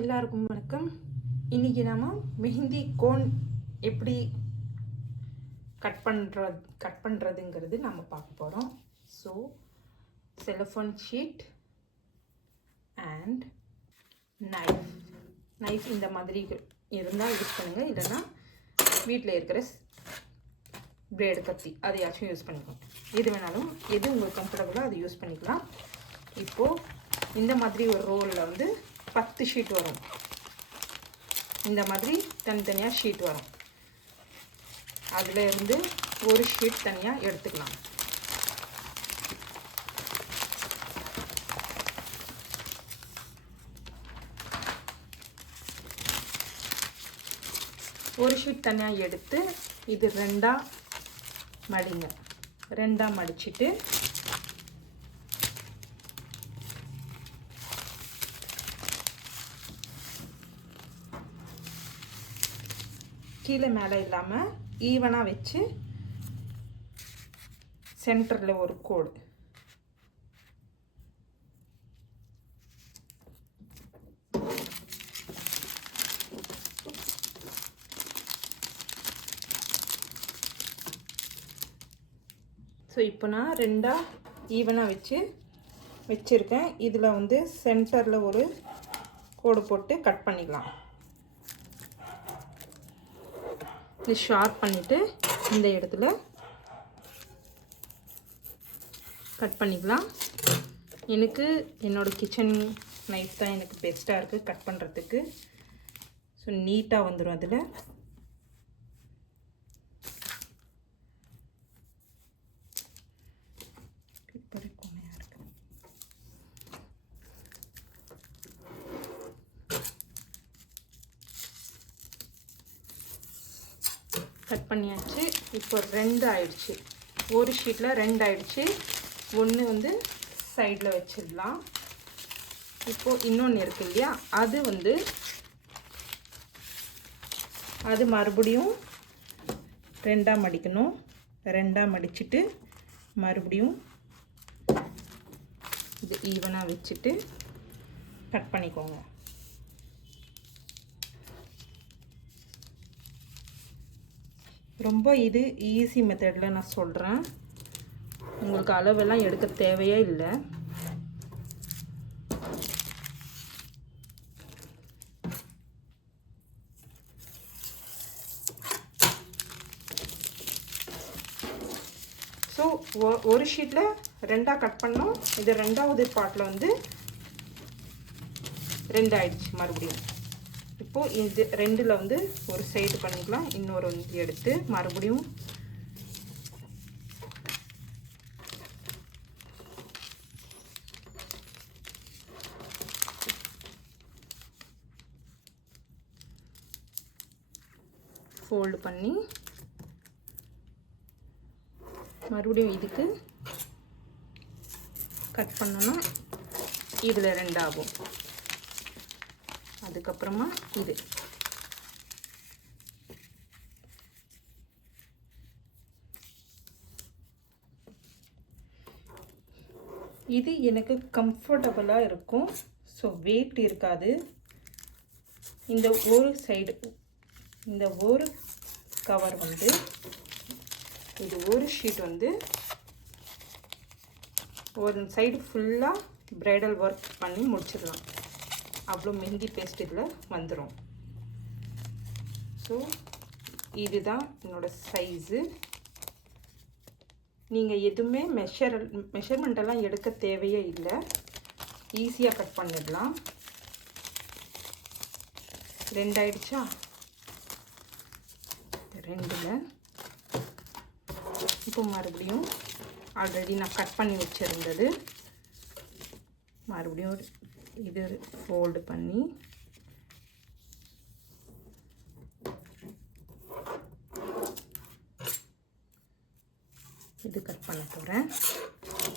எல்லாருக்கும் வணக்கம். இன்றைக்கி நம்ம மெஹந்தி கோன் எப்படி கட் பண்ணுறதுங்கிறது நம்ம பார்க்க போகிறோம். So cellophane sheet and knife இந்த மாதிரி இருந்தால் யூஸ் பண்ணுங்கள். இல்லைன்னா வீட்டில் இருக்கிற பிளேடு கத்தி அதையாச்சும் யூஸ் பண்ணிக்கோங்க. எது வேணாலும் எது உங்களுக்கு கம்ஃபர்டபுளாக அதை யூஸ் பண்ணிக்கலாம். இப்போது இந்த மாதிரி ஒரு ரோலில் 10 ஷீட் வரும். இந்த மாதிரி தனித்தனியாக ஷீட் வரும். அதில் இருந்து ஒரு ஷீட் தனியாக எடுத்துக்கலாம். ஒரு ஷீட் தனியாக எடுத்து இது ரெண்டாக மடிங்க. ரெண்டாக மடிச்சிட்டு கீழே மேலே இல்லாமல் ஈவனாக வச்சு சென்டரில் ஒரு கோடு. ஸோ இப்போ நான் ரெண்டாக ஈவனாக வச்சுருக்கேன். இதில் சென்டரில் ஒரு கோடு போட்டு கட் பண்ணிக்கலாம். இது ஷார்ப் பண்ணிவிட்டு இந்த இடத்துல கட் பண்ணிக்கலாம். எனக்கு என்னோடய கிச்சன் நைஃப் தான் எனக்கு பெஸ்ட்டாக இருக்குது கட் பண்ணுறதுக்கு. ஸோ நீட்டாக வந்துடும். அதில் கட் பண்ணியாச்சு. இப்போ 2 ஆயிடுச்சு. ஒரு ஷீட்டில் 2 ஆயிடுச்சு. ஒன்று சைடில் வச்சிடலாம். இப்போது இன்னொன்று இருக்கு இல்லையா, அது மறுபடியும் 2ஆக மடிக்கணும். 2ஆக மடிச்சுட்டு மறுபடியும் இது ஈவனாக வச்சுட்டு கட் பண்ணிக்கோங்க. ரொம்ப இது ஈஸி மெத்தடில் நான் சொல்கிறேன். உங்களுக்கு அளவெல்லாம் எடுக்க தேவையே இல்லை. ஸோ ஒரு ஷீட்டில் 2ஆக கட் பண்ணோம். இது 2வது பார்ட்டில் 2 ஆயிடுச்சு மறுபடியும். இப்போது இது 2ல் ஒரு சைடு பண்ணிக்கலாம். இன்னொரு எடுத்து மறுபடியும் ஃபோல்டு பண்ணி மறுபடியும் இதுக்கு கட் பண்ணோன்னா இதில் 2 ஆகும். அதுக்கப்புறமா இது எனக்கு கம்ஃபர்டபுளாக இருக்கும். ஸோ வெயிட் இருக்காது. இந்த ஒரு சைடு இந்த ஒரு கவர் இது ஒரு ஷீட் ஒரு சைடு ஃபுல்லாக பிரைடல் ஒர்க் பண்ணி முடிச்சிடலாம். அவ்வளோ மெஹந்தி பேஸ்ட் இதில் வந்துடும். ஸோ இதுதான் என்னோடய சைஸு. நீங்கள் எதுவுமே மெஷர்மெண்ட்டெல்லாம் எடுக்க தேவையே இல்லை. ஈஸியாக கட் பண்ணிடலாம். 2 ஆயிடுச்சா? 2ல் இப்போ மறுபடியும் ஆல்ரெடி நான் கட் பண்ணி வச்சுருந்தது மறுபடியும் இது ஃபோல்டு பண்ணி இது கட் பண்ண போகிறேன்.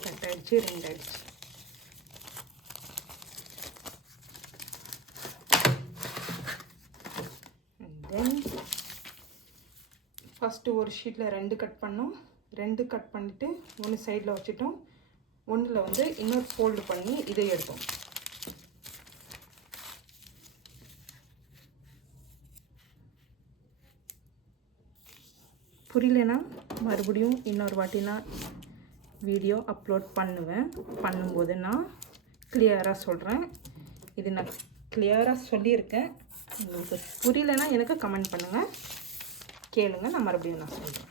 கட் ஆகிடுச்சு. 2 ஆயிடுச்சு. தென் ஃபஸ்ட்டு ஒரு ஷீட்டில் 2 கட் பண்ணோம். 2 கட் பண்ணிவிட்டு ஒன்று சைடில் வச்சுட்டோம். ஒன்றில் இன்னொரு ஃபோல்டு பண்ணி இதை எடுத்தோம். புரியலனா மறுபடியும் இன்னொரு வாட்டி நான் வீடியோ அப்லோட் பண்ணும்போது நான் கிளியராக சொல்கிறேன். இது நான் கிளியராக சொல்லியிருக்கேன். உங்களுக்கு புரியலனா எனக்கு கமெண்ட் பண்ணுங்கள், கேளுங்க, நான் மறுபடியும் நான் சொல்கிறேன்.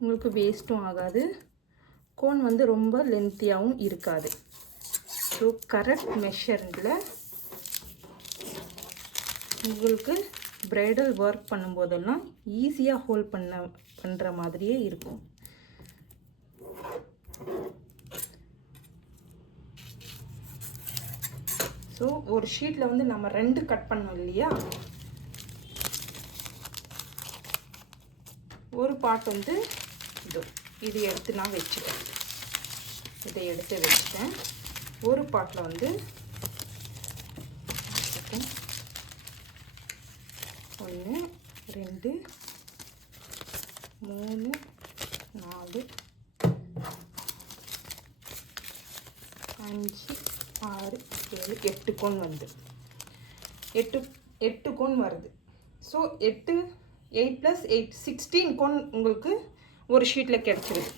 உங்களுக்கு வேஸ்ட்டும் ஆகாது, கோன் வந்து ரொம்ப லென்த்தியாகவும் இருக்காது. ஸோ கரெக்ட் மெஷரில் உங்களுக்கு ப்ரைடல் ஒர்க் பண்ணும்போதெல்லாம் ஈஸியாக ஹோல்ட் பண்ணுற மாதிரியே இருக்கும். ஸோ ஒரு ஷீட்டில் வந்து நம்ம 2 கட் பண்ணோம் இல்லையா, ஒரு பார்ட் வந்து இது எடுத்து நான் வச்சுட்டேன். இதை எடுத்து வச்சுட்டேன். ஒரு பார்ட்டில் வந்து 1 2 3 4 5 6 7 8 கோன் வந்து 8 கோன் வருது. ஸோ 8 + 8 16 கோன் உங்களுக்கு ஒரு ஷீட்டில் கிடச்சிருது.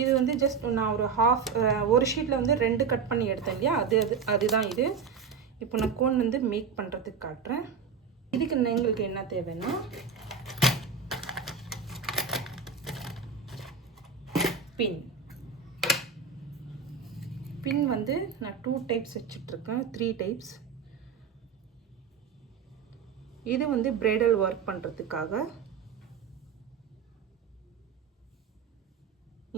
இது வந்து ஜஸ்ட் நான் ஒரு ஷீட்டில் வந்து 2 கட் பண்ணி எடுத்தேன் இல்லையா, அதுதான் இது. இப்போ நான் கோன் வந்து மேக் பண்ணுறதுக்கு காட்டுறேன். இதுக்கு எங்களுக்கு என்ன தேவைன்னா பின் வந்து நான் 2 டைப்ஸ் வச்சுட்ருக்கேன், 3 டைப்ஸ். இது வந்து ப்ரைடல் ஒர்க் பண்ணுறதுக்காக.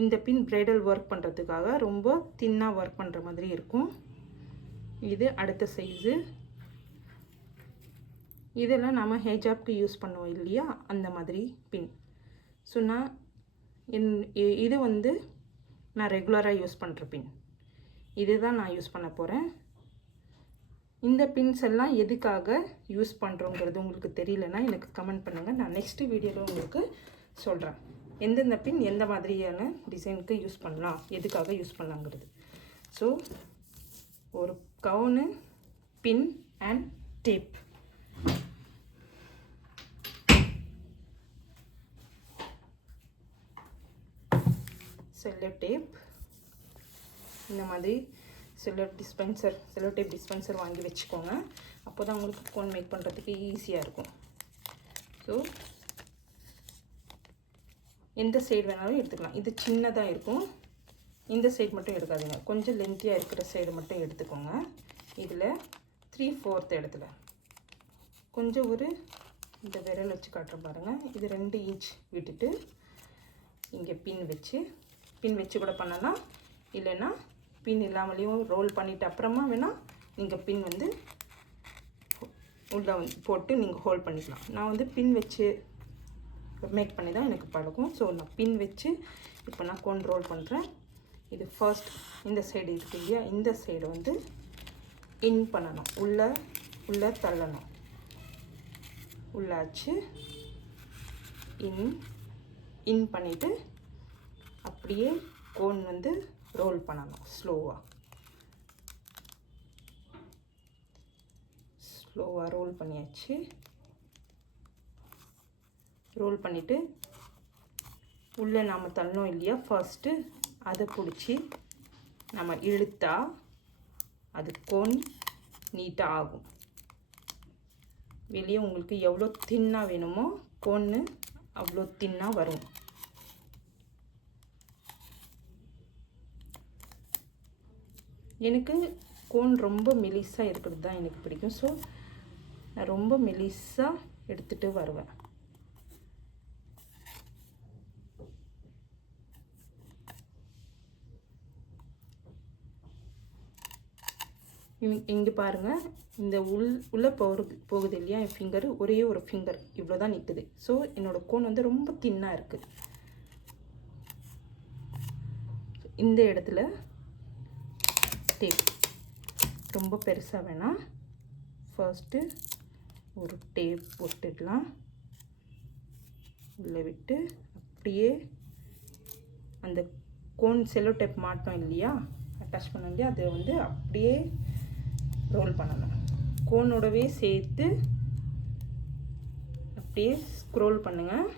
இந்த பின் ப்ரைடல் ஒர்க் பண்ணுறதுக்காக ரொம்ப தின்னாக ஒர்க் பண்ணுற மாதிரி இருக்கும். இது அடுத்த சைஸு. இதெல்லாம் நம்ம ஹிஜாப்க்கு யூஸ் பண்ணுவோம் இல்லையா, அந்த மாதிரி பின். ஸோ இது வந்து நான் ரெகுலராக யூஸ் பண்ணுற பின். இதுதான் நான் யூஸ் பண்ண போகிறேன். இந்த பின்ஸ் எல்லாம் எதுக்காக யூஸ் பண்ணுறோங்கிறது உங்களுக்கு தெரியலனா எனக்கு கமெண்ட் பண்ணுங்கள். நான் நெக்ஸ்ட்டு வீடியோவில் உங்களுக்கு சொல்கிறேன் எந்தெந்த பின் எந்த மாதிரியான டிசைனுக்கு யூஸ் பண்ணலாம், எதுக்காக யூஸ் பண்ணலாங்கிறது. ஸோ ஒரு gown, pin and tape. Cello tape, இந்த மாதிரி செல்லோ டேப் டிஸ்பென்சர் வாங்கி வச்சுக்கோங்க. அப்போ தான் உங்களுக்கு கோன் மேக் பண்ணுறதுக்கு ஈஸியாக இருக்கும். ஸோ எந்த சைடு வேணாலும் எடுத்துக்கலாம். இது சின்னதாக இருக்கும், இந்த சைடு மட்டும் எடுக்காதீங்க, கொஞ்சம் லென்த்தியாக இருக்கிற சைடு மட்டும் எடுத்துக்கோங்க. இதில் 3/4 இடத்துல கொஞ்சம் இந்த விரல் வச்சு காட்டுற பாருங்கள். இது 2 இன்ச் விட்டுட்டு இங்கே பின் வச்சு கூட பண்ணலாம். இல்லைன்னா பின் இல்லாமலேயும் ரோல் பண்ணிவிட்டு அப்புறமா வேணால் நீங்கள் பின் வந்து உள்ளே போட்டு நீங்கள் ஹோல்ட் பண்ணிக்கலாம். நான் வந்து பின் வச்சு மேக் பண்ணி தான் எனக்கு பழகும். ஸோ நான் பின் வச்சு இப்போ நான் கோன் ரோல் பண்ணுறேன். இது ஃபர்ஸ்ட் இந்த சைடு இருக்கு இல்லையா, இந்த சைடு வந்து இன் பண்ணணும், உள்ளே தள்ளணும். உள்ளாச்சு இன் பண்ணிவிட்டு அப்படியே கோன் வந்து ரோல் பண்ணணும். ஸ்லோவாக ரோல் பண்ணியாச்சு. ரோல் பண்ணிவிட்டு உள்ளே நாம் தள்ளணும் இல்லையா, ஃபர்ஸ்ட்டு அதை பிடிச்சி நம்ம இழுத்தா அது கோன் நீட்டாக ஆகும். வெளியே உங்களுக்கு எவ்வளோ தின்னாக வேணுமோ கோன்னு அவ்வளோ தின்னாக வரும். எனக்கு கோன் ரொம்ப மெலிசாக இருக்கிறது தான் எனக்கு பிடிக்கும். ஸோ நான் ரொம்ப மெலிசாக எடுத்துகிட்டு வருவேன். இங்கே பாருங்கள், இந்த உள்ளே போகுது இல்லையா என் ஃபிங்கர், ஒரே ஒரு ஃபிங்கர் இவ்வளோ தான் நிற்குது. ஸோ என்னோடய கோன் வந்து ரொம்ப தின்னாக இருக்குது. இந்த இடத்துல டேப் ரொம்ப பெருசாக வேணாம், ஃபர்ஸ்ட்டு ஒரு டேப் போட்டுடலாம். உள்ளே விட்டு அப்படியே அந்த கோன் செல்லோ டேப் மாட்டோம் இல்லையா, அட்டாச் பண்ண இல்லையா, அதை வந்து அப்படியே ரோல் பண்ணணும். கோனோடவே சேர்த்து அப்படியே ஸ்க்ரோல் பண்ணுங்கள்.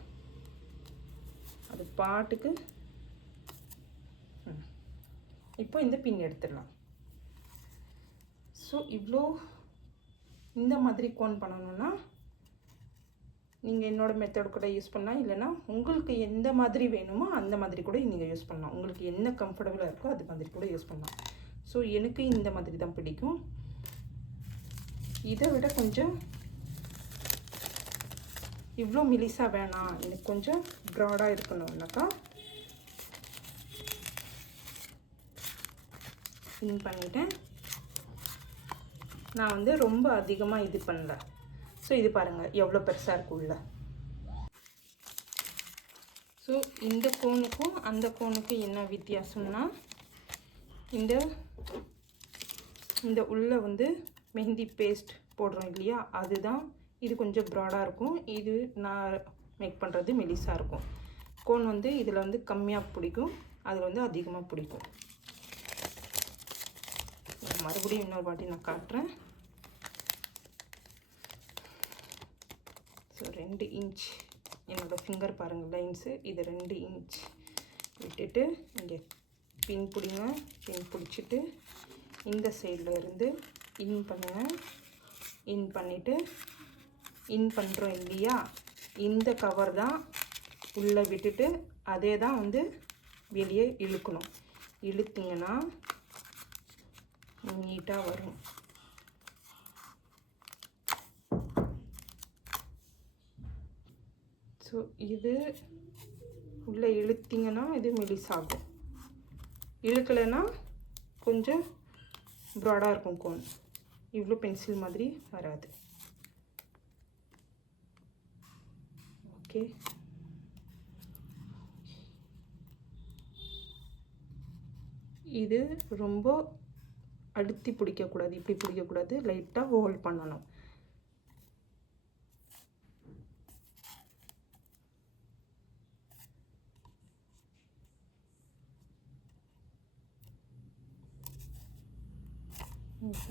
அது பாட்டுக்கு. இப்போ இந்த பின் எடுத்துடலாம். ஸோ இவ்வளோ இந்த மாதிரி கோன் பண்ணணுன்னா நீங்கள் என்னோடய மெத்தட் கூட யூஸ் பண்ணலாம், இல்லைனா உங்களுக்கு எந்த மாதிரி வேணுமோ அந்த மாதிரி கூட நீங்கள் யூஸ் பண்ணலாம். உங்களுக்கு என்ன கம்ஃபர்டபுளாக இருக்கோ அது மாதிரி கூட யூஸ் பண்ணலாம். ஸோ எனக்கு இந்த மாதிரி தான் பிடிக்கும். இதை விட கொஞ்சம் இவ்வளோ மெலிசாக வேணாம், எனக்கு கொஞ்சம் ப்ராடாக இருக்கணும்னாக்கா இன் பண்ணிட்டேன். நான் வந்து ரொம்ப அதிகமாக இது பண்ணல. ஸோ இது பாருங்கள் எவ்வளோ பெருசாக இருக்குள்ள. ஸோ இந்த கோனுக்கும் அந்த கோனுக்கும் என்ன வித்தியாசம்னா, இந்த உள்ள வந்து மெஹந்தி பேஸ்ட் போடுறோம் இல்லையா, அதுதான் இது கொஞ்சம் ப்ராடாக இருக்கும். இது நான் மேக் பண்ணுறது மெலிசாக இருக்கும். கோன் வந்து இதில் வந்து கம்மியாக பிடிக்கும், அதில் வந்து அதிகமாக பிடிக்கும். மறுபடியும் இன்னொரு வாட்டி நான் காட்டுறேன். ஸோ 2 இன்ச் என்னோடய ஃபிங்கர் பாருங்கள் லைன்ஸு, இது 2 இன்ச் விட்டுட்டு இங்கே பின் பிடிங்க. பின் பிடிச்சிட்டு இந்த சைடில் இருந்து இன் பண்ணுங்கள். இன் பண்ணிவிட்டு இன் பண்ணுறோம் இல்லையா, இந்த கவர் தான் உள்ளே விட்டுட்டு அதே தான் வந்து வெளியே இழுக்கணும். இழுத்திங்கன்னா நீட்டாக வரும். ஸோ இது உள்ளே இழுத்திங்கன்னா இது மெலிசாகும், இழுக்கலைன்னா கொஞ்சம் ப்ராடாக இருக்கும் கோன். இவ்வளோ பென்சில் மாதிரி வராது. ஓகே, இது ரொம்ப அழுத்தி பிடிக்கக்கூடாது, இப்படி பிடிக்கக்கூடாது, லைட்டாக ஹோல்ட் பண்ணணும்.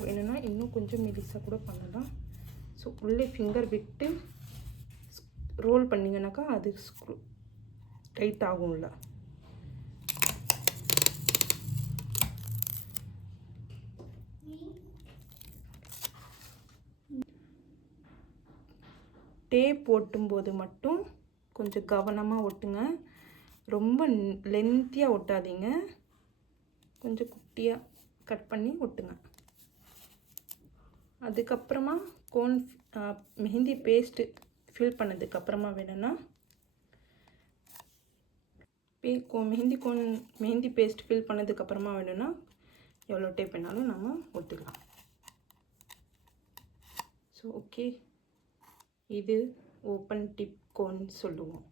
வேணும்னா இன்னும் கொஞ்சம் மெலிசாக கூட பண்ணலாம். ஸோ உள்ளே ஃபிங்கர் விட்டு ரோல் பண்ணிங்கனாக்கா அது டைட் ஆகும்ல. டேப் ஒட்டும்போது மட்டும் கொஞ்சம் கவனமாக ஒட்டுங்க. ரொம்ப லென்த்தியாக ஒட்டாதீங்க, கொஞ்சம் குட்டியாக கட் பண்ணி ஒட்டுங்க. அதுக்கப்புறமா கோன் மெஹந்தி பேஸ்ட்டு ஃபில் பண்ணதுக்கப்புறமா வேணும்னா மெஹந்தி பேஸ்ட் ஃபில் பண்ணதுக்கப்புறமா வேணும்னா எவ்வளோ டேப் வேணாலும் நம்ம ஒட்டிக்கலாம். ஸோ ஓகே, இது ஓப்பன் டிப் கோன் சொல்லுவோம்.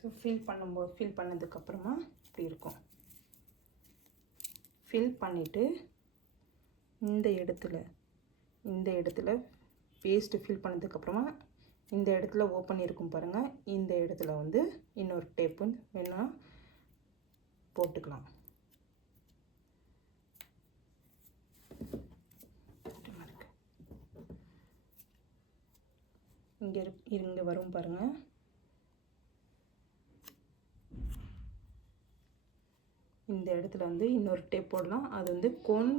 ஸோ ஃபில் பண்ணதுக்கப்புறமா இப்படி இருக்கும். ஃபில் பண்ணிவிட்டு இந்த இடத்துல பேஸ்ட்டு ஃபில் பண்ணதுக்கப்புறமா இந்த இடத்துல ஓப்பன் இருக்கும் பாருங்கள், இந்த இடத்துல வந்து இன்னொரு டேப்பு வேணால் போட்டுக்கலாம். இங்கே வரும் பாருங்கள். இந்த இடத்துல வந்து இன்னொரு டேப் போடலாம். அது வந்து கோன்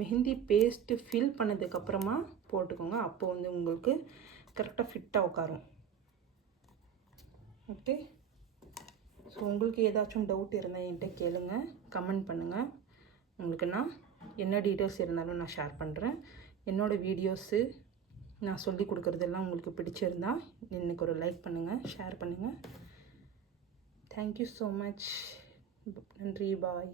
மெஹந்தி பேஸ்ட்டு ஃபில் பண்ணதுக்கப்புறமா போட்டுக்கோங்க. அப்போ வந்து உங்களுக்கு கரெக்டாக ஃபிட்டாக உட்காரும். ஓகே, ஸோ உங்களுக்கு ஏதாச்சும் டவுட் இருந்தால் என்கிட்ட கேளுங்க, கமெண்ட் பண்ணுங்கள். உங்களுக்கு நான் என்ன டீட்டெயில்ஸ் இருந்தாலும் நான் ஷேர் பண்ணுறேன். என்னோடய வீடியோஸு நான் சொல்லி கொடுக்குறதெல்லாம் உங்களுக்கு பிடிச்சிருந்தா எனக்கு ஒரு லைக் பண்ணுங்கள், ஷேர் பண்ணுங்கள். Thank you so much. நன்றி, பாய்.